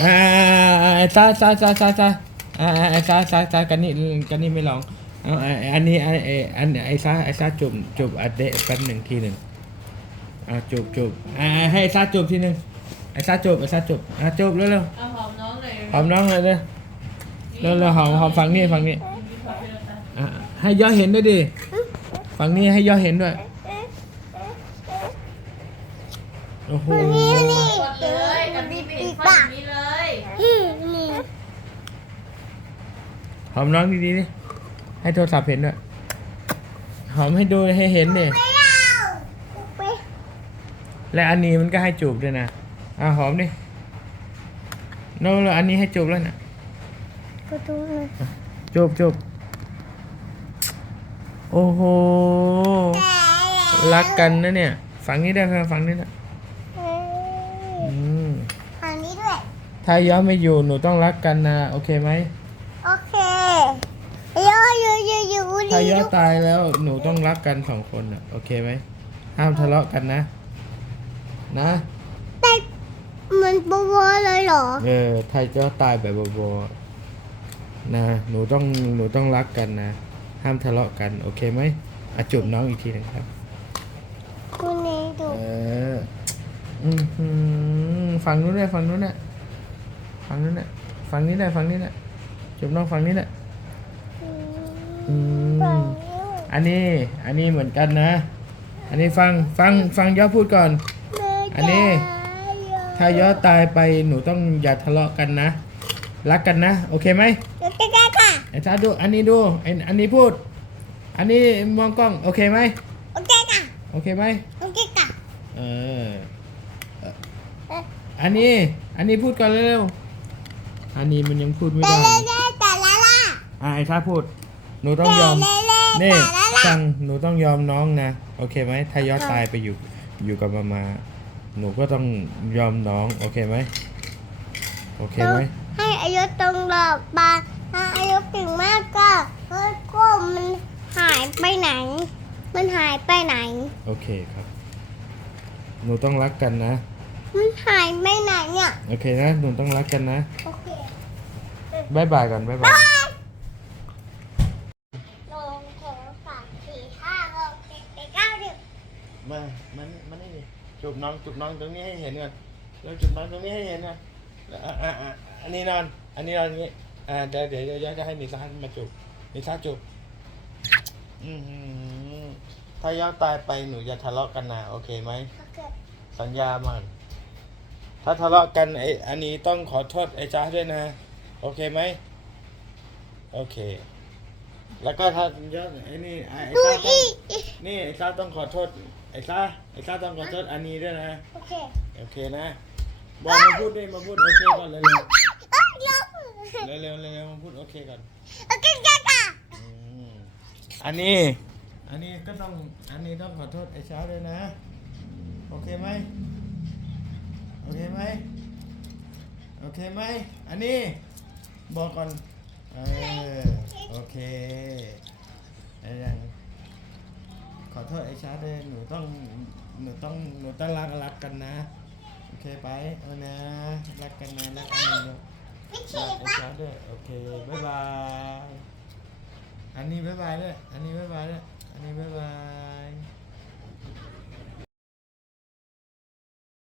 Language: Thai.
อ่าไอ้ซาซาซาซาซาอ่าไอ้ซาซาซากันนี่กันนี่ไม่ร้องเอาอันนี้ไอ้ไอ้อันไอ้ซาไอ้ซาจูบจูบอัดเดะแป๊บหนึ่งทีหนึ่งอ่าจูบจูบอ่าให้ไอ้ซาจูบทีหนึ่งไอ้ซาจูบไอ้ซาจูบอ่าจูบเร็วเร็วเอาหอมน้องเลยหอมน้องเลยเร็วเร็วเร็วหอมหอมฝั่งนี้ฝั่งนี้อ่าให้ย่อเห็นด้วยดิฝั่งนี้ให้ย่อเห็นด้วยโอ้โห กดเลยกับนี่ปิดฝั่งนี้เลยนี่หอมน้องดีๆดิให้โทรศัพท์เห็นด้วยหอมให้ดูให้เห็นดิไม่เอาไปและอันนี้มันก็ให้จูบด้วยนะอะหอมดิโน้แล้วอันนี้ให้จูบแล้วนะก็ดูเลยจูบจูบโอ้โหรักกันนะเนี่ย ฝั่งนี้ได้ไหมฝั่งนี้นะอืม อันนี้ด้วย ถ้าย้อมไม่อยู่หนูต้องรักกันนะ โอเคไหมโอเคโยโยโยโยถ้าย้อตายแล้วหนูต้องรักกันสองคนอะโอเคไหมห้ามทะเลาะกันนะ นะแต่มันบัวเลยเหรอเออถ้าย้อตายแบบบๆนะหนูต้องหนูต้องรักกันนะ ห้ามทะเลาะกัน โอเคไหมอะจูบน้องอีกทีหนึงครับคุณนี่ดูเอออือหือฝั่งนู้นเลยฝั่งนู้นน่ะ ฝั่งนู้นน่ะฝั่งนี้ได้ฝั่งนี้น่ะจูบน้องฝั่งนี้น่ะอืมอันนี้อันนี้เหมือนกันนะ อันนี้ฟังฟังฟังย่อพูดก่อน อันนี้ ถ้าย่อตายไปหนูต้องอย่าทะเลาะกันนะ รักกันนะ โอเคไหมโอเคค่ะไอ้ชาดูอันนี้ดูไอ้อันนี้พูด อันนี้มองกล้องโอเคไหมโอเคค่ะโอเคไหมโอเคค่ะเออเอ่ออันนี้อันนี้พูดก่อนเร็วๆ อันนี้มันยังพูดไม่แต่ได้เล่เลยแต่ละล่ะอะไอ้ชาพูด หนูต้องยอมแต่เล่นี่แต่ละล่ะฟังหนูต้องยอมน้องนะ โอเคไหมถ้าย้อนตายไปอยู่อยู่กับมามาหนูก็ต้องยอมน้อง โอเคไหมโอเคไหมให้อายุตรงหลอกบาถ้าอายุถึงมากก็ก็ก็มันหายไปไหน มันหายไปไหน โอเคครับ หนูต้องรักกันนะ มันหายไปไหนเนี่ย โอเคนะ หนูต้องรักกันนะ โอเค บายบายก่อนบายบายลงแถวสามสี่ห้าหกเจ็ดแปดเก้าสิบมามันมันนี่ดิจูบน้องจูบน้องตรงนี้ให้เห็นก่อนแล้วจูบน้องตรงนี้ให้เห็นก่อนแล้วอะอะอะอันนี้นอน อันนี้นอนอย่างนี้อ่าเดี๋ยวเดี๋ยวเดี๋ยวจะให้มีซ่ามาจูบมีซ่าจูบอือหือถ้าย้อนตายไปหนูอย่าทะเลาะกันนะโอเคไหมโอเคสัญญามัน ถ้าทะเลาะกันไออันนี้ต้องขอโทษไอ้จ้าด้วยนะ โอเคไหมโอเค แล้วก็ถ้าย้อนไอ้นี่ไอ้ไอ้ดูซ่าต้องอีนี่ไอ้ซ่าต้องขอโทษไอ้ซ่าไอ้ซ่าต้องขอโทษอันนี้ด้วยนะโอเคโอเคนะบอลมาพูดดิมาพูดโอเคก่อนเร็วเอ้ยยกๆเร็วๆเร็วๆเร็วๆมาพูดโอเคก่อนโอเคค่ะค่ะอืมอันนี้ อันนี้ก็ต้องอันนี้ต้องขอโทษไอ้เช้าด้วยนะ โอเคไหมโอเคไหมโอเคไหมอันนี้ บอกก่อนเออโอเคไอ้ยังขอโทษไอ้ชาด้วยหนูต้องหนูต้องหนูต้องรักรักกันนะ โอเคไปเอานะรักกันนะรักอันนี้ด้วยไม่รักดไอ้ชาด้วยโอเคบ๊ายบายอันนี้บ๊ายบายด้วยอันนี้บ๊ายบายด้วยอันนี้บ๊ายบาย